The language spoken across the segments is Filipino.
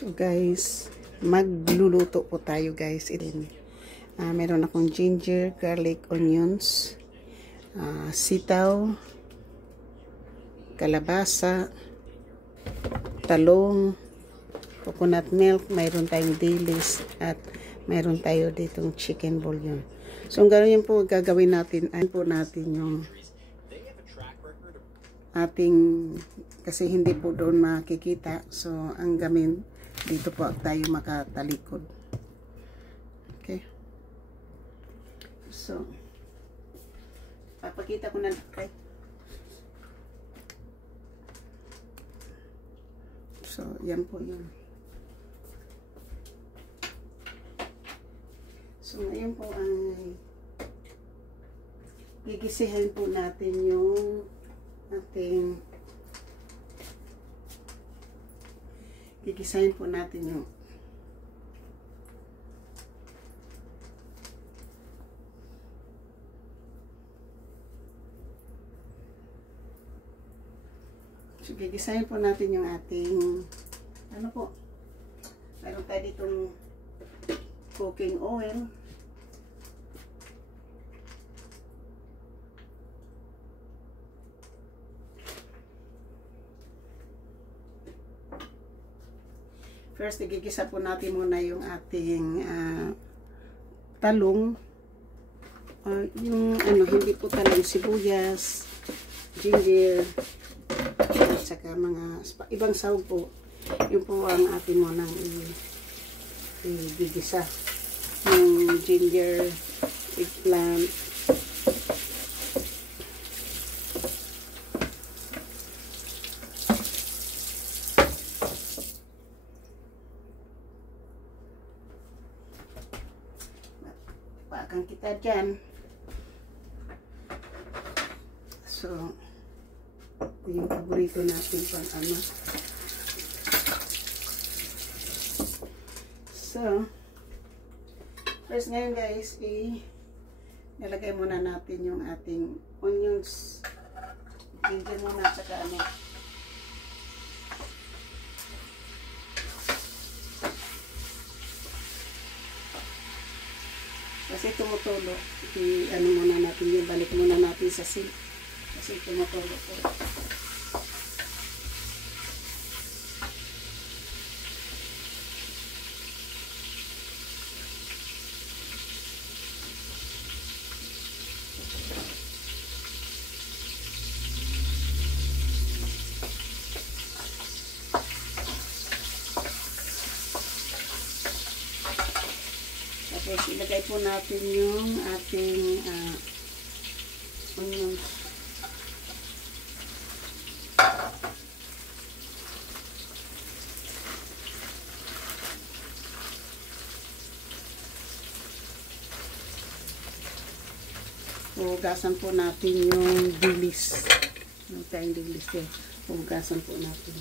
So guys, magluluto po tayo guys. Meron akong ginger, garlic, onions, sitaw, kalabasa, talong, coconut milk, mayroon tayong dilis, at mayroon tayo ditong chicken bouillon. So ganyan po gagawin natin. Ayan po natin yung ating, kasi hindi po doon makikita. So ang gamin dito po tayo makatalikod. Okay. So papakita ko na right. So yan po yun. So ngayon po ay gigisihin po natin yung ating gigisahin po natin yung gigisahin po natin yung ating ano po, mayroon tayo ditong cooking oil, first igigisa po natin muna yung ating talong, yung ano, hindi po talong, sibuyas, ginger, at saka mga ibang sahog po. Yun po ang atin mo nang igigisa. Yung ginger, eggplant, pakang kita dyan. So ito yung paborito natin pang ano. So first ngayon guys, nilagay muna natin yung ating onions, ginger muna, saka ano, kasi tumutulo. Ano muna natin yung, balik muna natin sa sink kasi tumutulo po. Tapos ilagay po natin yung ating onions. Hugasan po natin yung dilis. Yung tayong dilis eh. Hugasan po natin.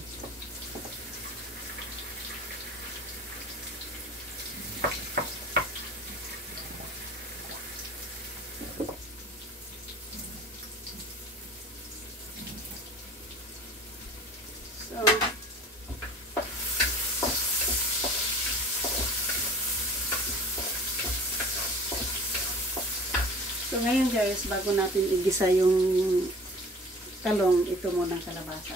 So ngayon guys, bago natin igisa yung talong, ito muna ang kalabasa.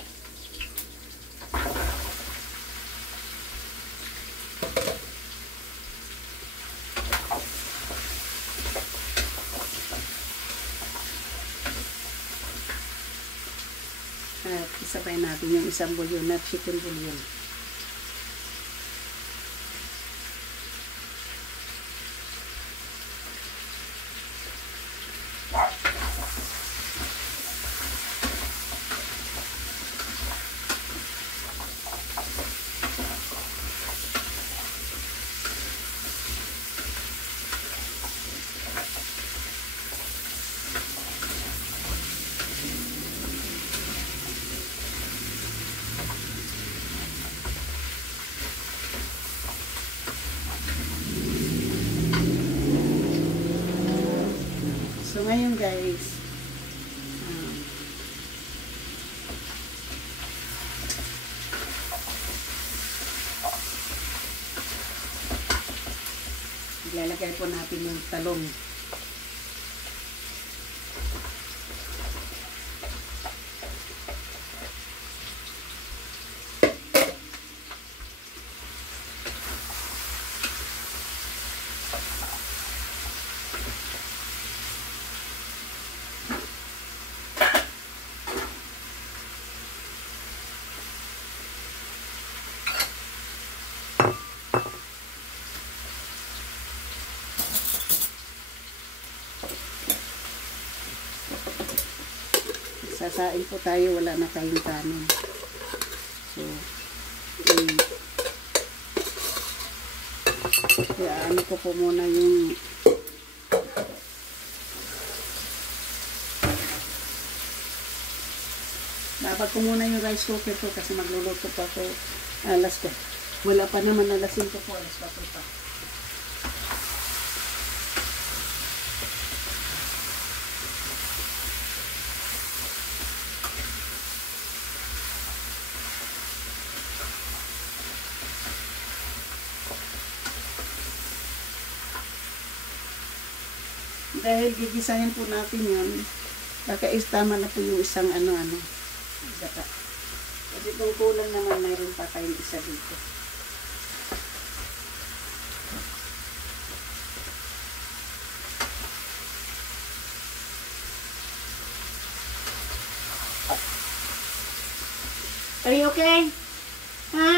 At isabay natin yung isang bouillon na chicken bouillon. So ngayon guys, Ilalagay po natin yung talong. Sasain po tayo, wala na tayong kanin. So, kaya ano ko po muna yung babag ko muna yung rice cooker ko kasi magluluto pa ako alas ko. Wala pa naman, alas 5 po, alas 4 pa. Dahil gigisahin po natin yun, baka tama na po yung isang ano-ano. Kasi kung kulang naman, mayroon pa tayong isa dito. Are you okay? Ha?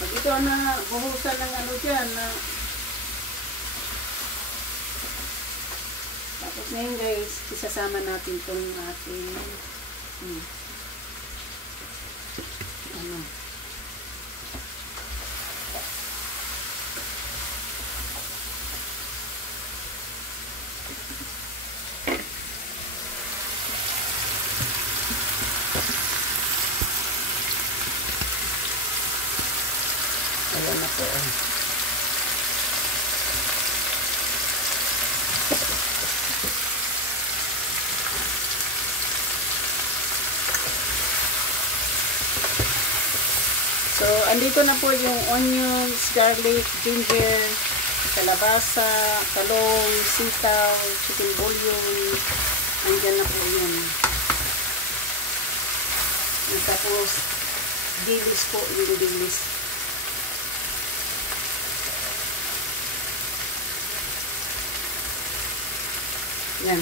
Pag ito na buhusan ng ano dyan, tapos ngayon guys, isasama natin itong ating ano. Ayan na po. So, andito na po yung onions, garlic, ginger, kalabasa, talong, sitaw, chicken bouillon. Andyan na po yun. And tapos, dilis po, yung dilis. Yan.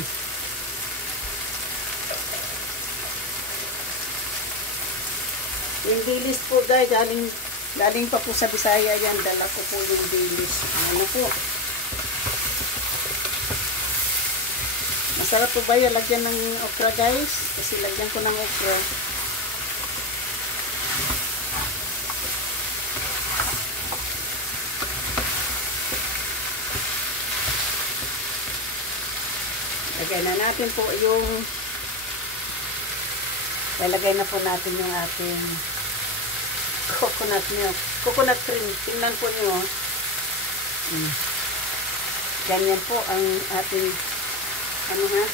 Yung dilis po guys, galing pa po sa Bisaya yan, dala ko po yung dilis. Ano po? Masarap po ba yan? Lagyan ng okra guys, kasi lagyan ko ng okra. Lagyan na natin po yung lalagay na po natin yung ating coconut milk. Coconut cream. Tingnan po nyo. Ganyan po ang ating ano ha?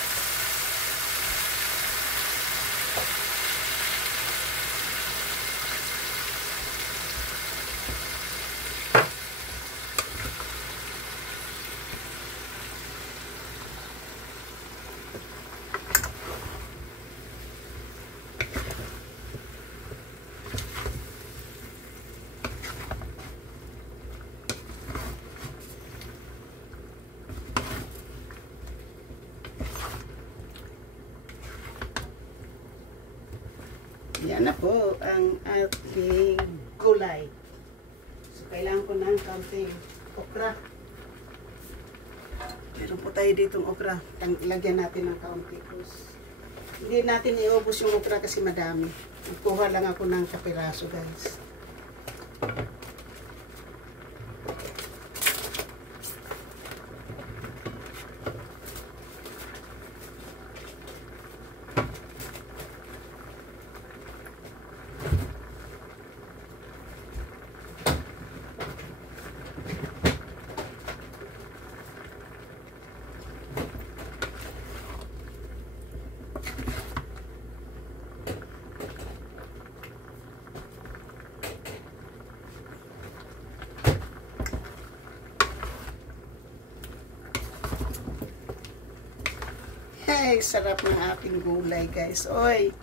Yan na po ang ating gulay. So, kailangan ko ng kaunting okra. Meron po tayo ditong okra. Lagyan natin ng kaunti. Hindi natin iubos yung okra kasi madami. Nagkuha lang ako ng kapiraso guys. Hey, sarap ng ating gulay, guys. Oy.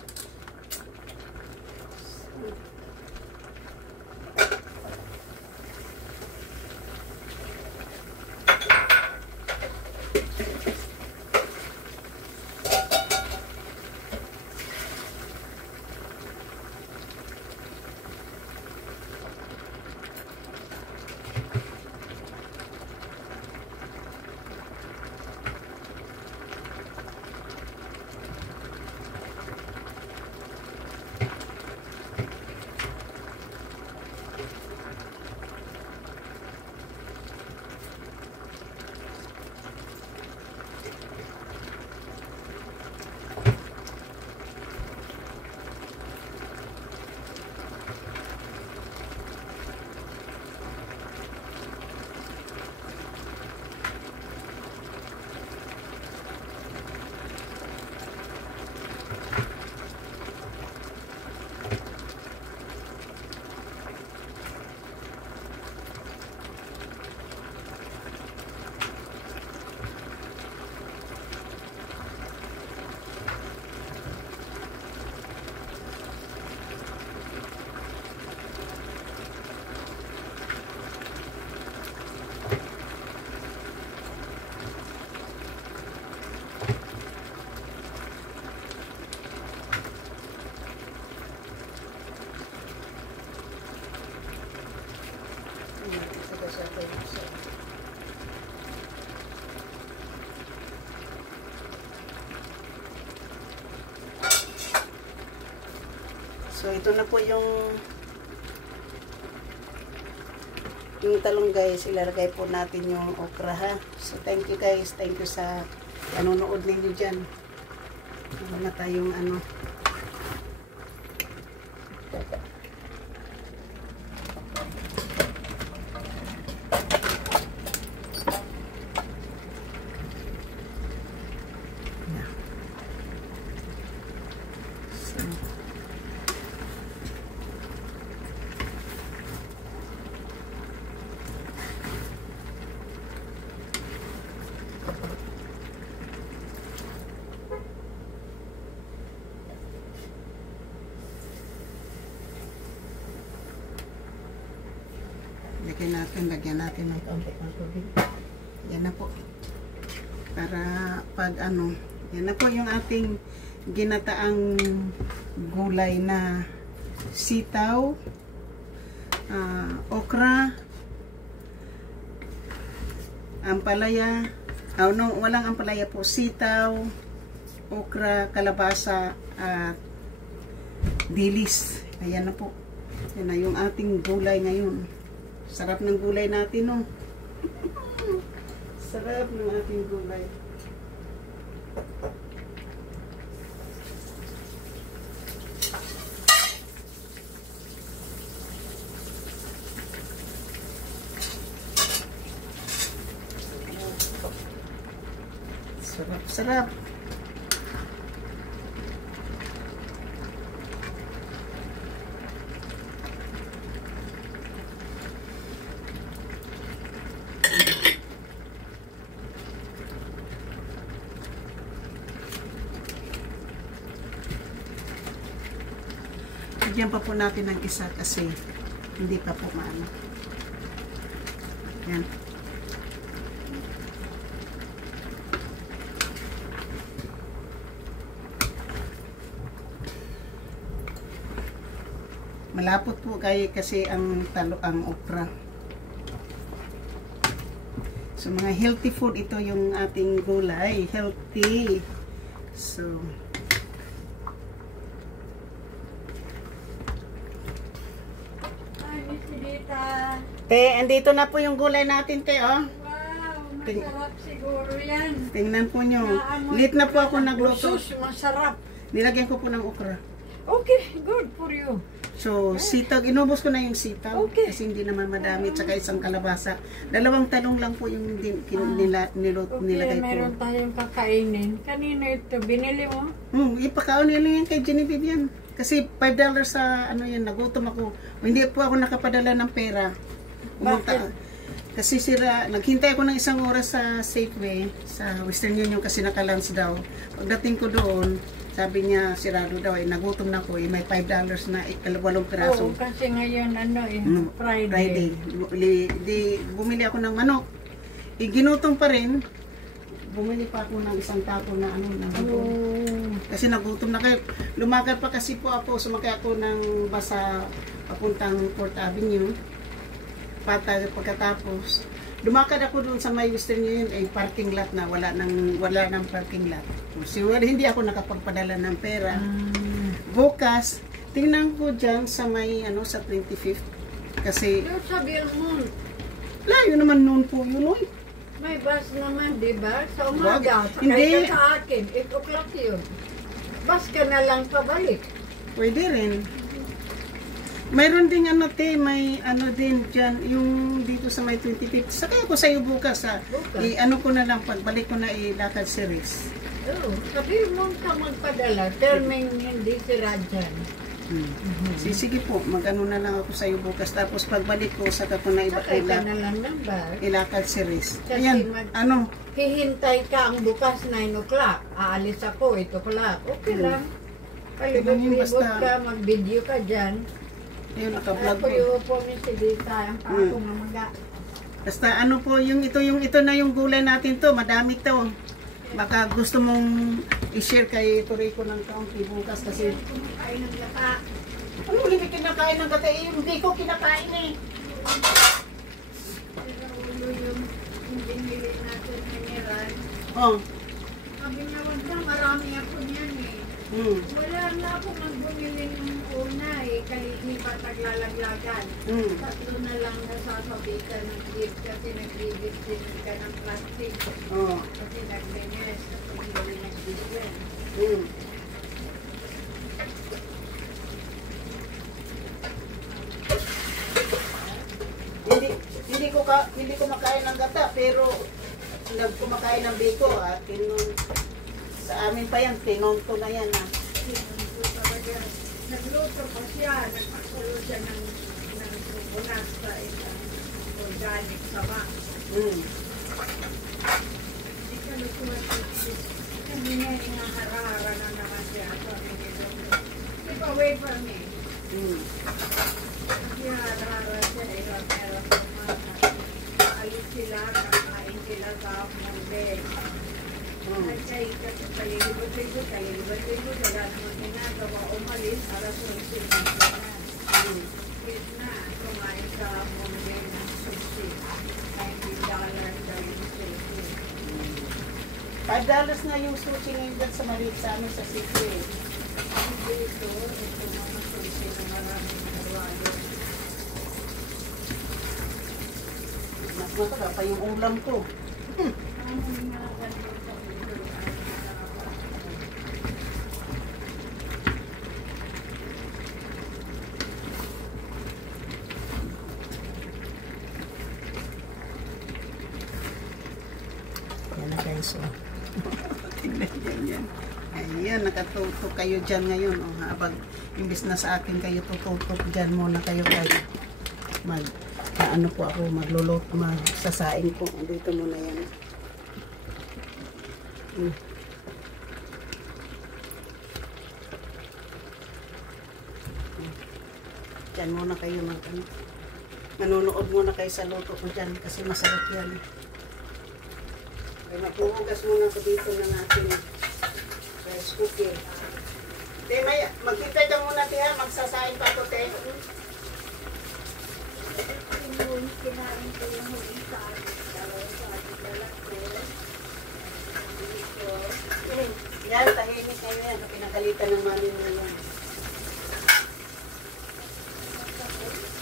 So, ito na po yung talong, guys. Ilalagay po natin yung okra, ha. So, thank you, guys. Thank you sa panonood ninyo dyan. Wala na tayong ano. Lagyan natin ng kaunti ng tubig. Yan na po. Para pag ano, yan na po yung ating ginataang gulay na sitaw, okra, ampalaya, walang ampalaya po, sitaw, okra, kalabasa, at dilis. Ayan na po. Yan na yung ating gulay ngayon. Sarap ng gulay natin, no? Sarap ng ating gulay. Sarap, sarap. Bigyan pa po natin ng isa kasi hindi pa po maano. Yan. Malapot po kasi ang okra. So mga healthy food, ito yung ating gulay, healthy. So te, andito na po yung gulay natin, te, oh. Wow, masarap siguro yan. Tingnan po nyo. Late na po ako nagluto. Sus, masarap. Nilagyan ko po ng okra. Okay, good for you. So, sitaw. Inubos ko na yung sitaw. Okay. Kasi hindi naman madami. Tsaka isang kalabasa. 2 talong lang po yung nilagay ko. Meron tayong kakainin. Kanina ito, binili mo? Ipakaon nila yan kay Genevieve yan. Kasi $5 sa ano yan, nagutom ako. Hindi po ako nakapadala ng pera. Bakit? Kasi sira, naghintay ako ng isang oras sa Safeway, sa Western Union kasi naka-lunch daw. Pagdating ko doon, sabi niya, sirado daw, nagutom na ko, may $5 na 8 piraso. Oo, kasi ngayon, Friday. Friday. Bumili ako ng manok. Ginutom pa rin. Bumili pa ako ng isang tapo na kasi nagutom na kayo. Lumakad pa kasi po ako, sumakay ako ng basa papuntang 4th Avenue. Pagkatapos, lumakad ako doon sa may Western Union, parking lot na, wala nang parking lot. Siguro hindi ako nakapagpadala ng pera. Bukas, tingnan ko dyan sa may, sa 25th. Kasi, Doon sa Belmont, layo naman noon po yun, oy. may bus naman, di ba? Sa umaga, Hindi. sakay ka sa akin, 8 o'clock yun. Bus ka na lang pabalik. Pwede rin. Mayroon ding may din dyan, yung dito sa may 25th. Sakay ako sa'yo bukas, ha. Bukas? Ko na lang, pagbalik ko na ilakad si Riz. Oo, sa Belmont ka magpadala, terming hindi sira dyan. Sige po, na lang ako sa'yo bukas. Tapos pagbalik ko, saka ko na Sakay ka na lang ng bus. ilakad si Riz. Kasi Ayan, hihintay ka ang bukas 9 o'clock. Aalis ako 8 o'clock. Okay lang. Palibot-libot basta- ka, mag-video ka dyan. ayun, naka-vlog Ako po. yung po ni si Dita, ang ako mamaga. Basta po, ito na yung gulay natin to, madami to. Baka gusto mong i-share kay Toriko ng kaunti bukas kasi Kumakain ng lata. ano hindi kinakain ng gata? Hindi ko kinakain eh. Pero ulo yung binili natin mineral. Oh. Sabi niya, wag na, marami ako niyan eh. Wala na ako magbumili ng una eh. Kalinipat naglalaglagan. Tatlo na lang nasasabitan ng gift kasi nag-gift din ka ng plastic. Oh. Kasi nag-benes kasi hindi nag-given. Hindi ko makain ng gata pero nagkumakain ng biko at sa amin pa yan, tinonto na yan ha. Nagluto pa siya, nagpasulo siya ng bunas sa isang organic saba. Hindi ka lutuan hindi niya inahara-hara na naman siya. Di ba wafer niya? Inahara-hara siya, meron sa mga alis sila, kakain sila sa monde. Kaya kasi palilibot-libot, wala naman ginagawa, umalis, alas 11 na sila. Yes na, kumain sa monde ng sushi. $90 daw yung sushi. $5 na yung sushi ngayon dyan sa maliit sa amin sa city. Ito mga sushi na maraming narwalo. Mas mataba pa yung ulam ko. Yan na guys, oh. Tingnan yan. Ayan, nakatutok kayo dyan ngayon. Oh, habang imbis na sa akin kayo tututok dyan muna kayo ano po ako maglulot, magsasaing po. Dito muna yan. Dyan muna kayo manonood muna kayo sa luto ko dyan kasi masarap yan. Okay, maghuhugas muna ko dito na natin rice cooker. Te, maghintay ka muna, te, ha? Magsasaing pa ako, te. Kinain ko yung huling sa akin. Yan, tahimik kayo yan. Pinagalitan ng mami mo yan.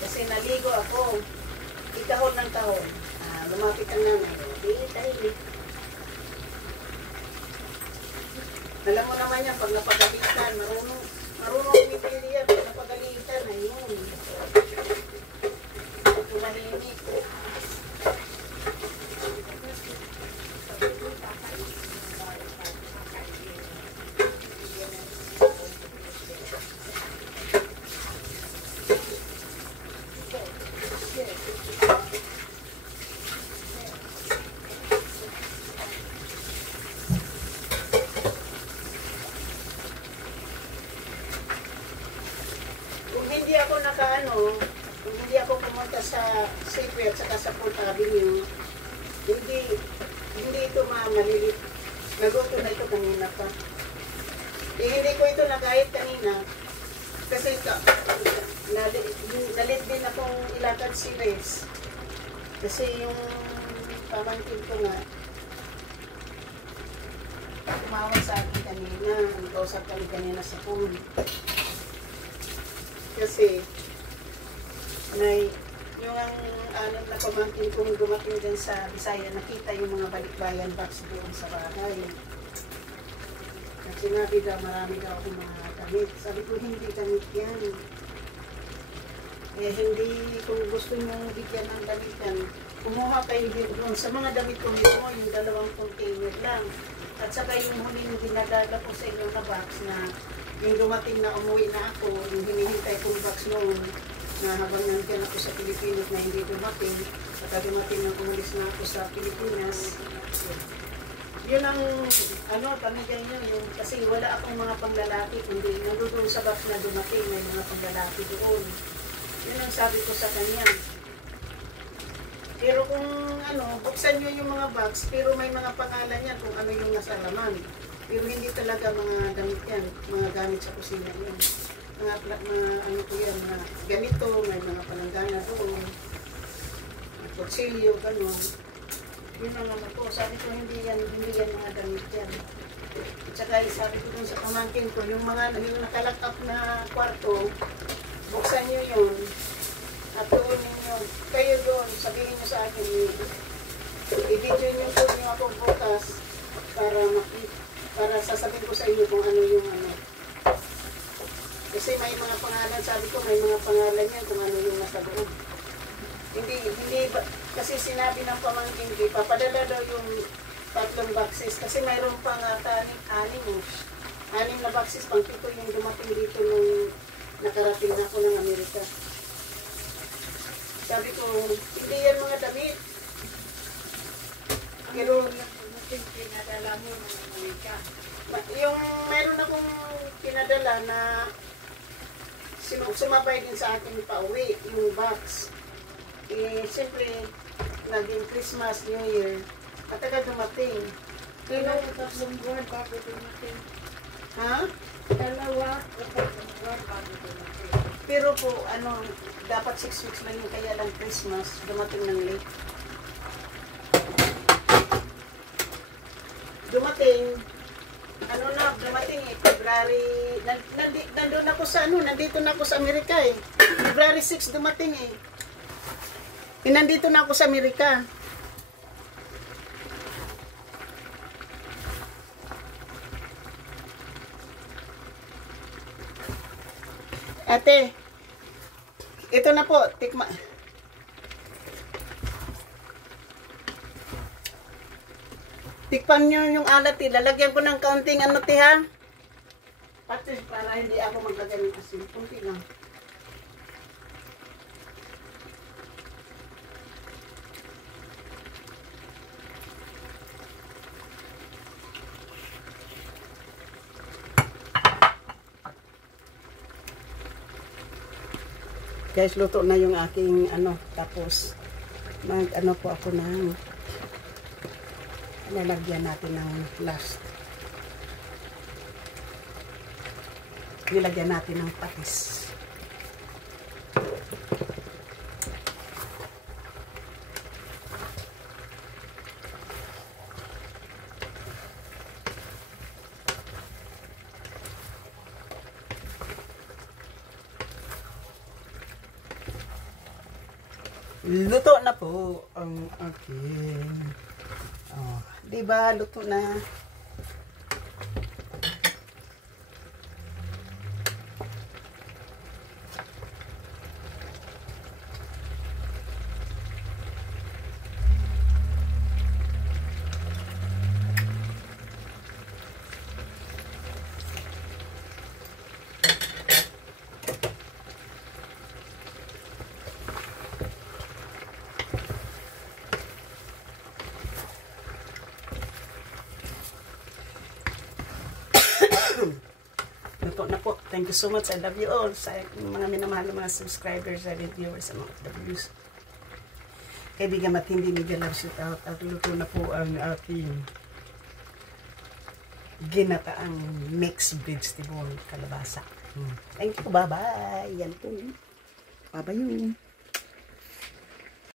Kasi naligo ako. Ikahon ng tahon. Lumapit ang nanay. Di, tahimik. Alam mo naman yan, pag napagalitan, marunong umipili yan. Pag napagalitan, ayun. Tumahimik. hindi ako kung hindi ako pumunta sa Safeway at saka sa Fourth Avenue, hindi ito maliliit. Naguto na ito kanina pa. Hindi ko ito nagayat kanina kasi nalit din akong ilakad si Rez. Kasi yung pamangkin ko nga, tumawag sa akin kanina, nag-usap kami kanina sa phone. Kasi, yung na pamangkin kong dumating dyan sa Bisaya, nakita yung mga balikbayan box doon sa bahay. At sinabi daw, marami daw akong mga damit. Sabi ko, hindi damit yan. Eh, hindi, kung gusto nyo bigyan ng damit yan, kumuha kayo din doon. Sa mga damit ko mismo, yung 2 container lang. At saka yung huling dinadala ko sa inyo na box na yung dumating na umuwi na ako, yung hinihintay kong box noon, na habang nandiyan ako sa Pilipinas na hindi dumating, saka dumating na umalis na ako sa Pilipinas. Yun ang, pamigay nyo, yung, kasi wala akong mga panglalaki, kundi nandoon sa box na dumating, may mga panglalaki doon. Yun ang sabi ko sa kanya. Pero kung buksan nyo yung mga box, pero may mga pangalan yan kung ano yung nasa laman. Pero hindi talaga mga damit yan, mga gamit sa kusina yan. Mga ganito, may mga palanggana doon, kutsilyo, gano'n. Yun ang ko, sabi ko hindi yan mga damit yan. At saka sabi ko dun sa pamangkin ko, yung nakalakap na kwarto, buksan nyo yun, at doon ninyo, kayo doon, sabihin nyo sa akin, i-video nyo doon nyo ako bukas para sasabihin ko sa inyo kung ano yung Kasi may mga pangalan, sabi ko, may mga pangalan yan kung ano yung nasa loob. Kasi sinabi ng pamangkin ko, papadala daw yung 3 boxes, kasi mayroon pa nga 6 na boxes, pang 7 yung dumating dito nung nakarating ako ng Amerika. Sabi ko, hindi yan mga damit. Pero, pinadala mo ng Amerika. yung meron akong pinadala na sumabay din sa akin pauwi, yung box. Siyempre, naging Christmas, New Year, matagal dumating. Pero 3 buwan bago dumating. Ha? 2 o 3 buwan bago dumating. Pero po, dapat 6 weeks lang yung kaya lang Christmas, dumating ng late. Dumating February, nandito na ako sa Amerika eh. February 6 dumating eh. Nandito na ako sa Amerika. Ate, ito na po, tikpan nyo yung alat eh. Lalagyan ko ng kaunting ha. Pati para hindi ako maglagay ng asin. Kunti lang. Guys, luto na yung aking tapos po ako ng lalagyan natin ng last. Nilagyan natin ng patis. Luto na po ang aking. Oh, diba? Luto na. luto na po. Thank you so much. I love you all. Sa mga minamahal na mga subscribers, sa viewers, sa mga FWs. Kaibigan matindi ni Galab shoot out. At luto na po ang ating ginataang mixed vegetable kalabasa. Thank you. Bye-bye. Yan po. Bye-bye.